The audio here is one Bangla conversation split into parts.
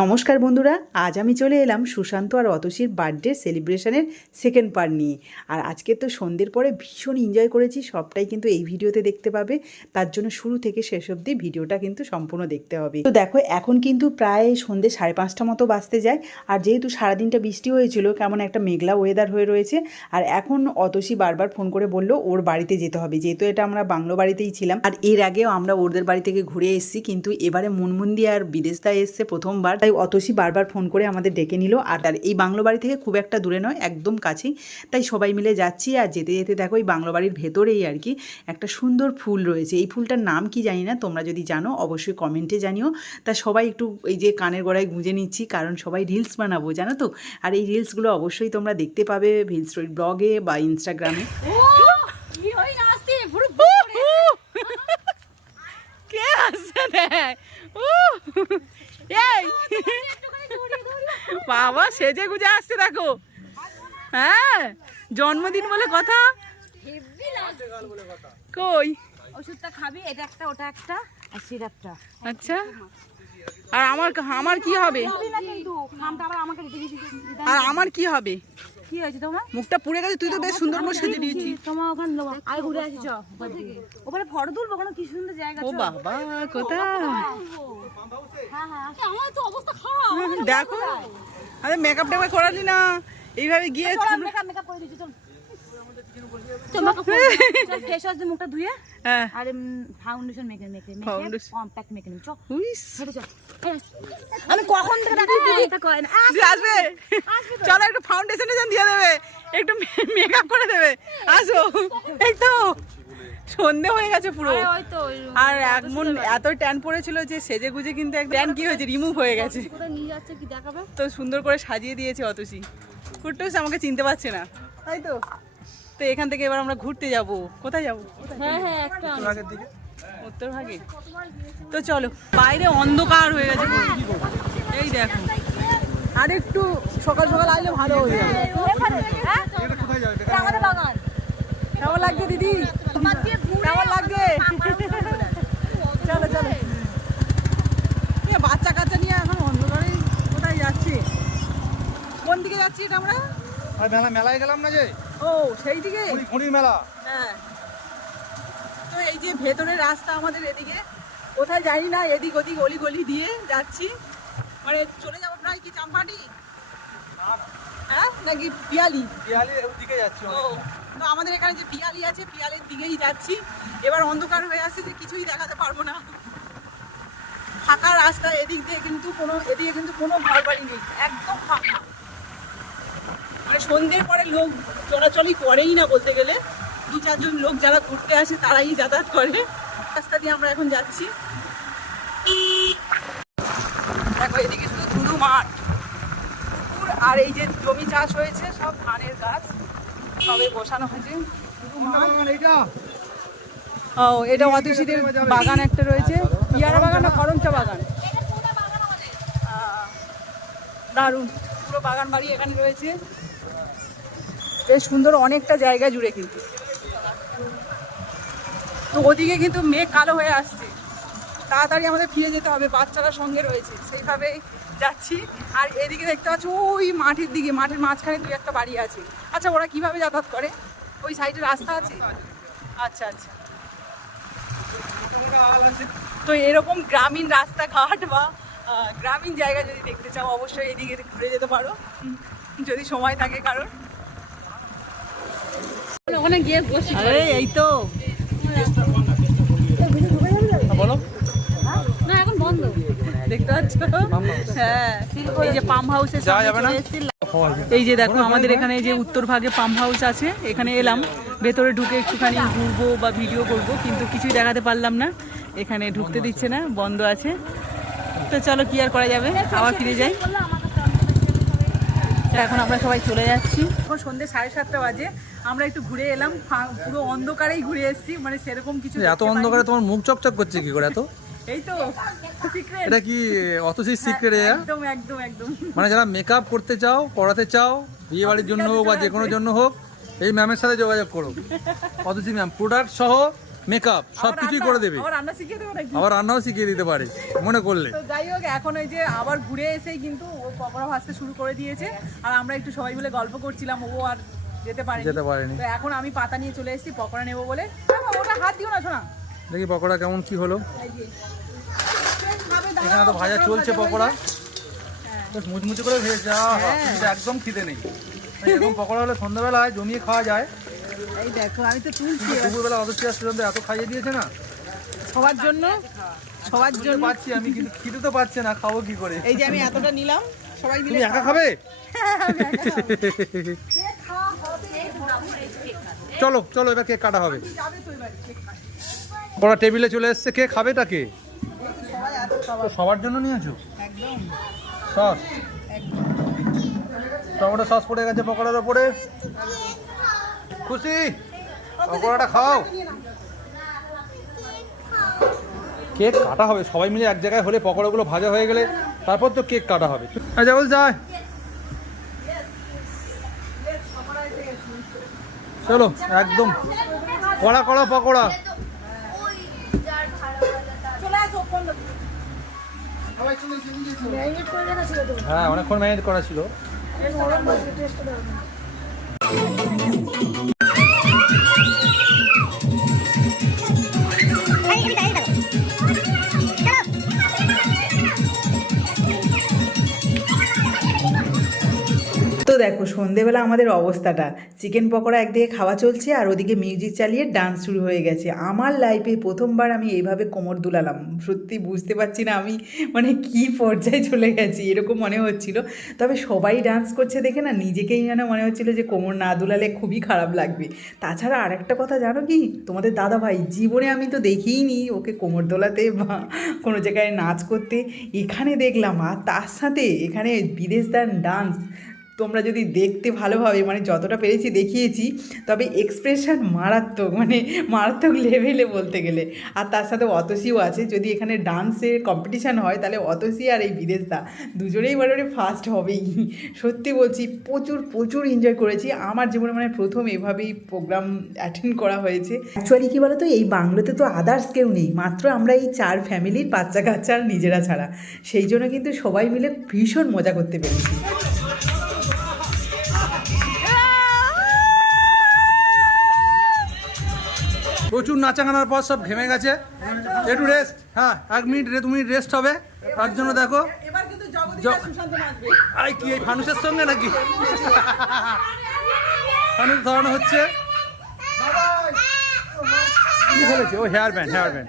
নমস্কার বন্ধুরা, আজ আমি চলে এলাম সুশান্ত আর অতসীর বার্থডে সেলিব্রেশনের সেকেন্ড পার্ট নিয়ে। আর আজকে তো সন্ধ্যের পরে ভীষণ এনজয় করেছি, সবটাই কিন্তু এই ভিডিওতে দেখতে পাবে। তার জন্য শুরু থেকে শেষ অবধি ভিডিওটা কিন্তু সম্পূর্ণ দেখতে হবে। তো দেখো, এখন কিন্তু প্রায় সন্ধ্যে সাড়ে পাঁচটা মতো বাঁচতে যায়। আর যেহেতু সারাদিনটা বৃষ্টি হয়েছিল, কেমন একটা মেঘলা ওয়েদার হয়ে রয়েছে। আর এখন অতসী বারবার ফোন করে বলল, ওর বাড়িতে যেতে হবে। যেহেতু এটা আমরা বাংলো বাড়িতেই ছিলাম। আর এর আগেও আমরা ওদের বাড়ি থেকে ঘুরে এসেছি, কিন্তু এবারে মুনমুন্দি আর বিদেশদা এসছে প্রথমবার। তাই অতসী বারবার ফোন করে আমাদের ডেকে নিল। আর তার এই বাংলো বাড়ি থেকে খুব একটা দূরে নয় একদম কাছেই। তাই সবাই মিলে যাচ্ছি আর যেতে যেতে দেখো এই বাংলো বাড়ির ভেতরেই আর কি একটা সুন্দর ফুল রয়েছে। এই ফুলটার নাম কি জানি না তোমরা যদি জানো অবশ্যই কমেন্টে জানিও। তা সবাই একটু এই যে কানের গড়ায় গুঁজে নিচ্ছি কারণ সবাই রিলস বানাবো জানো তো? আর এই রিলসগুলো অবশ্যই তোমরা দেখতে পাবে ভিল স্টোরি ব্লগে বা ইনস্টাগ্রামে। কি আসছে এই! বাবা সেজে গুজে আসছে দেখো। হ্যাঁ জন্মদিন বলে কথা? কই? ওষুধটা খাবি এটা একটা ওটা একটা আর সিরাপটা। আচ্ছা। আর আমার আমার কি হবে? আর আমার কি হবে? কি হয়েছে তোমার? মুখটা পুড়ে গেছে তুই তো বেশ সুন্দর করে সেজে দিয়েছি। তোমার ওখানে আয় ঘুরে ওখানে ফটো তুলবো ওখানে কি সুন্দর জায়গা ও বাবা কোথায়? হ্যাঁ হ্যাঁ দেখো। আরে মেকআপ টেকআপ করালি না। এইভাবে গিয়ে মেকআপ মেকআপ করে দিচ্ছি চল। মুখটা ধুয়ে হ্যাঁ। আর ফাউন্ডেশন মেখে মেখে কম্প্যাক্ট মেখে হেঁটে চল আমি কখন আসবে? চলো একটু ফাউন্ডেশন দিয়ে দেবে। একটু মেকআপ করে দেবে। আসো এই তো। সন্ধে হয়ে গেছে পুরো। আরে আর এমন এত ট্যান পড়েছিল যে সেজে গুজে কিন্তু এক ট্যান কি হয়েছে রিমুভ হয়ে গেছে। তো সুন্দর করে সাজিয়ে দিয়েছে অতসি। কুট্টুস আমাকে চিনতে পারছে না। তাই তো। তো এখান থেকে এবার আমরা ঘুরতে যাব। কোথায় যাব? হ্যাঁ হ্যাঁ উত্তর ভাগে তো চলো বাইরে অন্ধকার হয়ে গেছে এই দেখো। আর একটু সকাল সকাল আসলে ভালো হয়ে যাবে। আমাদের কেমন লাগছে দিদি? কেমন চলো চলো। বাচ্চা কাচ্চা নিয়ে এখন অন্ধকারে কোথায় যাচ্ছি? কোন দিকে যাচ্ছি এটা আমরা? মেলা মেলায় গেলাম না যে? ও সেই দিকে? ঘুড়ি- মেলা। হ্যাঁ। তো এই যে ভেতরের রাস্তা আমাদের এদিকে কোথায় জানি না এদিক ওদিক গলি গলি দিয়ে যাচ্ছি। মানে চলে যাব প্রায় কি চাম্পাটি? হ্যাঁ? নাকি পিয়ালি? বিহালি দিকে যাচ্ছি ও তো আমাদের এখানে যে পিয়ালি আছে পিয়ালির দিকেই যাচ্ছি। এবার অন্ধকার হয়ে আসছে যে কিছুই দেখাতে পারব না। ফাঁকা রাস্তা এদিক দিয়ে কিন্তু কোনো এদিকে কিন্তু কোনো ঘর বাড়ি নেই। একদম ফাঁকা। মানে সন্ধ্যের পরে লোক চলাচলই করেই না বলতে গেলে। দু চারজন লোক যারা ঘুরতে আসে তারাই যাতায়াত করে। রাস্তা দিয়ে আমরা এখন যাচ্ছি। দেখো এদিকে শুধু ধুধু মাঠ। আর এই যে জমি চাষ হয়েছে, সব ধানের গাছ সবে বসানো হয়েছে। ও, এটা অতুষীদের বাগান একটা রয়েছে। পিয়ারা বাগান না করমচা বাগান? দারুণ। পুরো বাগান বাড়ি এখানে রয়েছে। বেশ সুন্দর, অনেকটা জায়গা জুড়ে কিন্তু। তো ওদিকে কিন্তু মেঘ কালো হয়ে আসছে। তাড়াতাড়ি আমাদের ফিরে যেতে হবে, বাচ্চারা সঙ্গে রয়েছে। সেইভাবেই যাচ্ছি। আর এদিকে দেখতে পাচ্ছ ওই মাঠের দিকে মাঠের মাঝখানে দুই একটা বাড়ি আছে। আচ্ছা ওরা কীভাবে যাতায়াত করে? ওই সাইডে রাস্তা আছে? আচ্ছা আচ্ছা। তো এরকম গ্রামীণ রাস্তাঘাট বা গ্রামীণ জায়গা যদি দেখতে চাও অবশ্যই এদিকে ঘুরে যেতে পারো। যদি সময় থাকে কারণ ওখানে গিয়ে বসি। আরে এই তো। বলো। না এখন বন্ধ। দেখতে পাচ্ছ? হ্যাঁ এই যে পাম্প হাউসের যাওয়া যাবে না? এই যে দেখো আমাদের এখানে যে উত্তর ভাগে পাম্প হাউস আছে। এখানে এলাম। ভেতরে ঢুকে একটুখানি ঘুরবো বা ভিডিও করব কিন্তু কিছুই দেখাতে পারলাম না। এখানে ঢুকতে দিচ্ছে না বন্ধ আছে। তো চলো কি আর করা যাবে? আবার ফিরে যাই। তো এখন আমরা সবাই চলে যাচ্ছি। এখন সন্ধ্যে সাড়ে সাতটা বাজে। আমরা একটু ঘুরে এলাম। ফা- পুরো অন্ধকারেই ঘুরে এসেছি। মানে সেরকম কিছু এত অন্ধকারে তোমার মুখ চকচক করছে কি করে এত? এই তো secret। এটা কি অতসি সিক্রেট হ্যাঁ, একদম একদম একদম। মানে যারা মেকআপ করতে চাও করাতে চাও বিয়ে বাড়ির জন্য হোক বা যে কোনো জন্য হোক এই ম্যামের সাথে যোগাযোগ করো। অতসি ম্যাম প্রোডাক্ট সহ মেকআপ সব কিছুই করে দেবে। আবার রান্নাও শিখিয়ে দিতে পারে মনে করলে। যাই হোক এখন ওই যে আবার ঘুরে এসেই কিন্তু ও পকোড়া ভাজতে শুরু করে দিয়েছে। আর আমরা একটু সবাই মিলে গল্প করছিলাম ও আর যেতে পারেনি। যেতে পারেনি। তো এখন আমি পাতা নিয়ে চলে এসেছি পকোড়া নেব বলে। ওটা হাত দিও না শোনা। দেখি পকোড়া কেমন কি হলো। এখানে তো ভাজা চলছে পকোড়া। হয়ে। মুচমুচে করে ভেজেছে যা হ্যাঁ। একদম খিদে নেই। এরকম পকোড়া হলে সন্ধ্যাবেলায় জমিয়ে খাওয়া যায়। এই দেখো আমি তো তুলছি দুপুরবেলা অত রেস্টুরেন্ট এত খাইয়ে দিয়েছে না। সবার জন্য? সবার জন্য? পারছি আমি কিন্তু খিদে তো পাচ্ছে না খাব কি করে? এই যে আমি এতটা নিলাম সবাই মিলে তুমি একা খাবে? চলো চলো এবার কেক কাটা হবে। ওরা টেবিলে চলে এসছে। কে খাবেটা কে সবাই এত তো সবার। জন্য নিয়েছো? সস? টমেটো সস পড়ে গেছে পকোড়ার ওপরে। খুশি? পকোড়াটা খাও। কেক কাটা হবে? সবাই মিলে এক জায়গায় হলে পকোড়াগুলো ভাজা হয়ে গেলে তারপর তো কেক কাটা হবে। আচ্ছা বল যায় চলো একদম। কড়া কড়া পকোড়া চলে আসো ফোন হ্যাঁ অনেকক্ষণ ম্যানেজ করা ছিল। তো দেখো, সন্ধেবেলা আমাদের অবস্থাটা। চিকেন পকোড়া একদিকে খাওয়া চলছে আর ওদিকে মিউজিক চালিয়ে ডান্স শুরু হয়ে গেছে। আমার লাইফে প্রথমবার আমি এইভাবে কোমর দুলালাম। সত্যি বুঝতে পারছি না আমি মানে কি পর্যায়ে চলে গেছি, এরকম মনে হচ্ছিল। তবে সবাই ডান্স করছে দেখে না নিজেকেই যেন মনে হচ্ছিল যে কোমর না দুলালে খুবই খারাপ লাগবে। তাছাড়া আরেকটা কথা জানো কি? তোমাদের দাদা ভাই জীবনে আমি তো দেখিইনি ওকে কোমর দোলাতে বা কোনো জায়গায় নাচ করতে। এখানে দেখলাম, আর তার সাথে এখানে বিদেশ দান ডান্স তোমরা যদি দেখতে ভালোভাবে মানে যতটা পেরেছি দেখিয়েছি, তবে এক্সপ্রেশন মারাত্মক মানে মারাত্মক লেভেলে বলতে গেলে। আর তার সাথে অতসিও আছে, যদি এখানে ডান্সের কম্পিটিশান হয়, তাহলে অতসি আর এই বিদেশদা দুজনেই মোটামুটি ফার্স্ট হবেই। সত্যি বলছি, প্রচুর প্রচুর এনজয় করেছি। আমার জীবনে মানে প্রথম এভাবেই প্রোগ্রাম অ্যাটেন্ড করা হয়েছে। অ্যাকচুয়ালি কী বলতো, এই বাংলোতে তো আদার্স কেউ নেই। মাত্র আমরা এই চার ফ্যামিলির বাচ্চা কাচ্চা নিজেরা ছাড়া। সেই জন্য কিন্তু সবাই মিলে ভীষণ মজা করতে পেরেছি। প্রচুর নাচাগানার পর সব ঘেমে গেছে। একটু রেস্ট হ্যাঁ এক মিনিট দু মিনিট রেস্ট হবে। তার জন্য দেখো আই কি এই ফানুষের সঙ্গে নাকি? ফানুস ধরানো হচ্ছে। কি বলেছে? ও হেয়ার ব্যান্ড হেয়ার ব্যান্ড।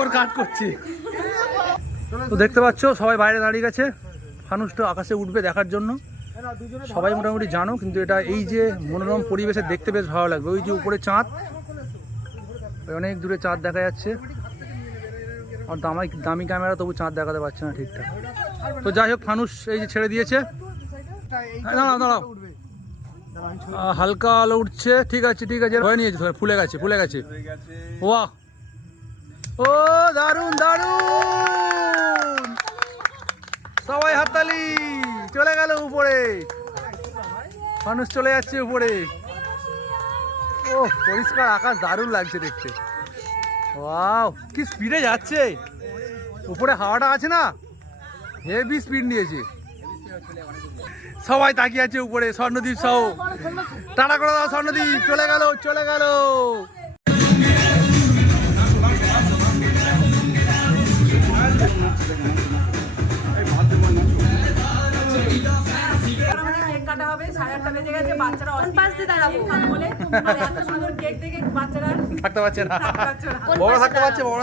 ওর কাট করছি। তো দেখতে পাচ্ছ সবাই বাইরে দাঁড়িয়ে গেছে। ফানুসটা আকাশে উঠবে দেখার জন্য। সবাই মোটামুটি জানো কিন্তু এটা এই যে মনোরম পরিবেশে দেখতে বেশ ভালো লাগবে। ওই যে উপরে চাঁদ অনেক দূরে চাঁদ দেখা যাচ্ছে। আর দামি দামি ক্যামেরা তবু চাঁদ দেখাতে পারছে না ঠিকঠাক। তো যাই হোক ফানুস এই যে ছেড়ে দিয়েছে। দাঁড়াও দাঁড়াও। হালকা আলো উঠছে। ঠিক আছে ঠিক আছে। ধরে নিয়েছে ধরে ফুলে গেছে ফুলে গেছে। ওয়াহ ও দারুণ দারুণ সবাই হাততালি। চলে গেল উপরে। মানুষ চলে যাচ্ছে উপরে। ও পরিষ্কার আকাশ দারুণ লাগছে দেখতে। ওয়াও, কি স্পিডে যাচ্ছে। উপরে হাওয়াটা আছে না? হেভি স্পিড নিয়েছে। সবাই তাকিয়ে আছে উপরে স্বর্ণদ্বীপ সহ। টাটা করে দাও স্বর্ণদ্বীপ চলে গেল চলে গেল। আটটা বেজে গেছে বাচ্চারা পাশ দাঁড়াবো? বলে আর এত সুন্দর কেক দেখে বাচ্চারা থাকতে পারছে না। বড় থাকতে পারছে বড়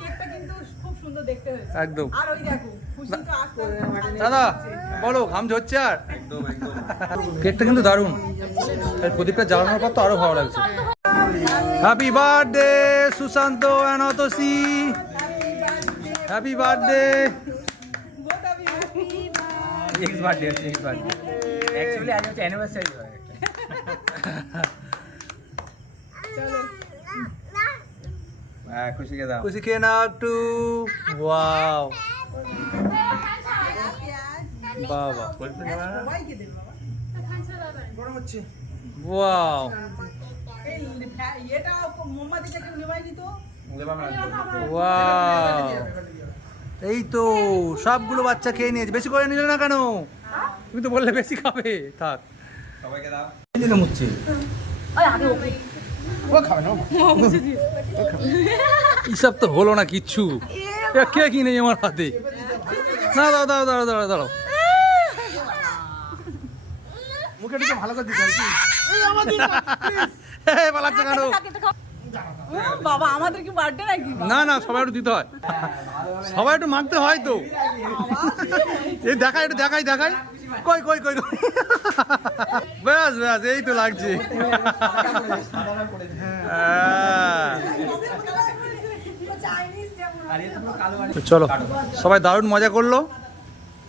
কেকটা কিন্তু খুব সুন্দর দেখতে হয়েছে। একদম। আর ওই দেখো খুশি তো আস্তে আস্তে দাদা বলো ঘাম ঝরছে আর? কেকটা কিন্তু দারুণ। আর প্রদীপটা জ্বালানোর পর তো আরও ভালো লাগছে। Happy birthday Sushanta and Atasi happy birthday next birthday next birthday actually আজ হচ্ছে অ্যানিভার্সারি হয় হ্যাঁ খুশিকে দাও। খুশি খেয়ে নাও একটু। ওয়াও বাবা। ওয়াও এই তো সবগুলো বাচ্চা খেয়ে নিয়েছে। বেশি করে নিলে না কেন? তুমি তো বললে বেশি খাবে। থাক। সবাইকে দাও। ওই আগে ওকে এইসব তো হলো না কিচ্ছু। এ কে কি নেই আমার হাতে? না দাঁড়াও দাঁড়াও দাঁড়াও দাঁড়াও দাঁড়াও। মুখে ভালো করে দিতে হয় বাবা আমাদের কি বার্থডে নাকি না না সবাই একটু দিতে হয়। সবাই একটু হয় তো। এই দেখাই একটু দেখাই দেখাই। কই কই কই কই? ব্যাস ব্যাস এই তো লাগছে। হ্যাঁ। চলো সবাই দারুণ মজা করল।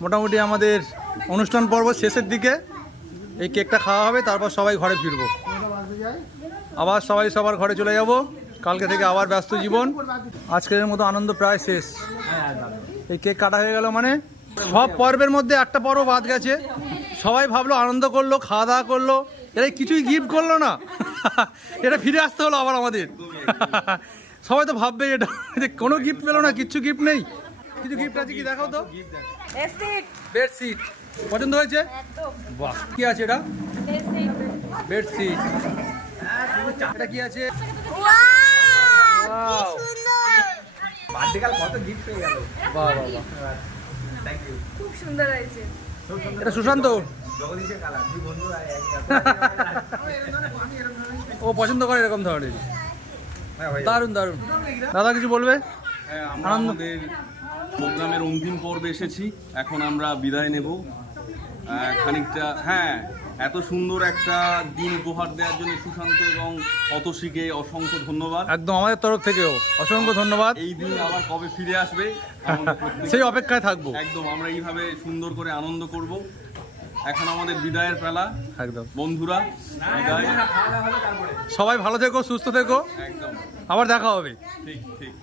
মোটামুটি আমাদের অনুষ্ঠান পর্ব শেষের দিকে। এই কেকটা খাওয়া হবে তারপর সবাই ঘরে ফিরবো। আবার সবাই সবার ঘরে চলে যাব। কালকে থেকে আবার ব্যস্ত জীবন। আজকের মতো আনন্দ প্রায় শেষ। এই কেক কাটা হয়ে গেল মানে? সব পর্বের মধ্যে একটা পর্ব বাদ গেছে। সবাই ভাবলো আনন্দ করল খাওয়া দাওয়া করল। এরা কিছুই গিফট করল না। এটা ফিরে আসতে হলো আবার আমাদের। সবাই তো ভাববে এটা কোনো গিফট পেল না কিচ্ছু গিফট নেই। কিছু গিফট আছে কি দেখাও তো? বেডশিট পছন্দ হয়েছে? বাহ কি আছে এটা? বেডশিট এটা কি আছে? Wow! কত গিফট পেয়ে গেল? বাহ বাহ বাহ। থ্যাংক ইউ এটা সুশান্ত। ও পছন্দ করে এরকম ধরনের। হ্যাঁ দারুণ দারুণ। দাদা কিছু বলবে? হ্যাঁ আমরা আমাদের প্রোগ্রামের অন্তিম পর্বে এসেছি। এখন আমরা বিদায় নেব। খানিকটা হ্যাঁ এত সুন্দর একটা দিন উপহার দেওয়ার জন্য সুশান্ত এবং অতসীকে অসংখ্য ধন্যবাদ। একদম আমাদের তরফ থেকেও অসংখ্য ধন্যবাদ। এই দিন আবার কবে ফিরে আসবে? সেই অপেক্ষায় থাকব। একদম আমরা এইভাবে সুন্দর করে আনন্দ করব। এখন আমাদের বিদায়ের পেলা। একদম। বন্ধুরা সবাই ভালো থেকো সুস্থ থেকো। একদম। আবার দেখা হবে। ঠিক ঠিক।